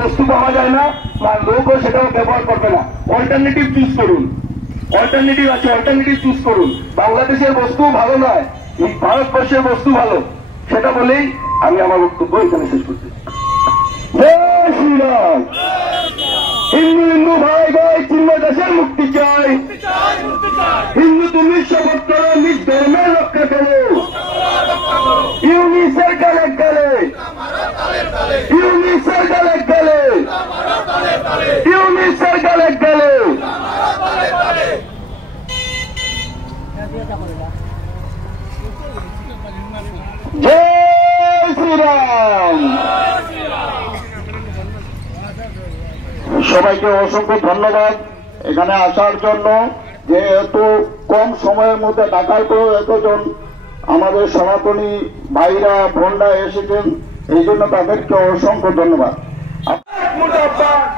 বস্তু পাওয়া যায় না, বা লোকও সেটাও ব্যবহার করবে না। অল্টারনেটিভ চুজ করুন, অল্টারনেটিভ আছে, অল্টারনেটিভ চুজ করুন। বাংলাদেশের বস্তু ভালো নয়, ভারতবর্ষের বস্তু ভালো, সেটা বলেই আমি আমার বক্তব্য এখানে শেষ করছি। জয় শ্রীরাম। হিন্দু হিন্দু ভাই ভাই, চিন্ময় দাসের মুক্তি চাই। হিন্দু তুমি শপথ করো, নিজ ধর্মের রক্ষা করো। ইউনিসের গালে গালে, ইউনিসের গালে গালে, ইউনিসের গালে গালে। জয় শ্রীরাম। সবাইকে অসংখ্য ধন্যবাদ এখানে আসার জন্য। যে এত কম সময়ের মধ্যে ঢাকার পরেও এতজন আমাদের সনাতনী ভাইরা বোনরা এসেছেন, এই জন্য তাদেরকে অসংখ্য ধন্যবাদ।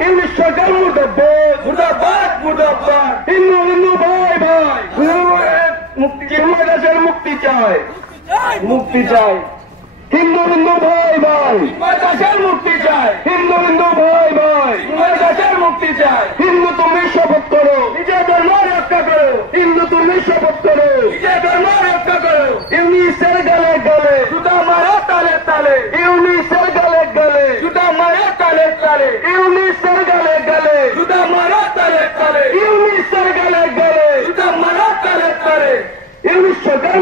ইংলিশ সরকার মুর্দাবাদ, মুর্দাবাদ, মুর্দাবাদ। হিন্দু হিন্দু ভাই ভাই, চিন্ময় দাসের মুক্তি চাই, মুক্তি চাই। হিন্দু হিন্দু ভাই ভাই, চিন্ময় দাসের মুক্তি চাই। হিন্দু হিন্দু ভাই ভাই, চিন্ময় দাসের মুক্তি চাই। হিন্দু তুমি শপথ করো, নিজের ধর্ম রক্ষা করো। হিন্দু তুমি শপথ করো, নিজের ধর্ম রক্ষা করো। ইউনিসের গালে গালে, জুতা মারো তালে তালে। ইউনিসের গালে গালে, জুতা মারো তালে তালে। ইউনিসের গালে গালে, জুতা মারো তালে তালে। ইউনিসের গালে গালে, জুতা মারো তালে তালে। ইউনিস সরকার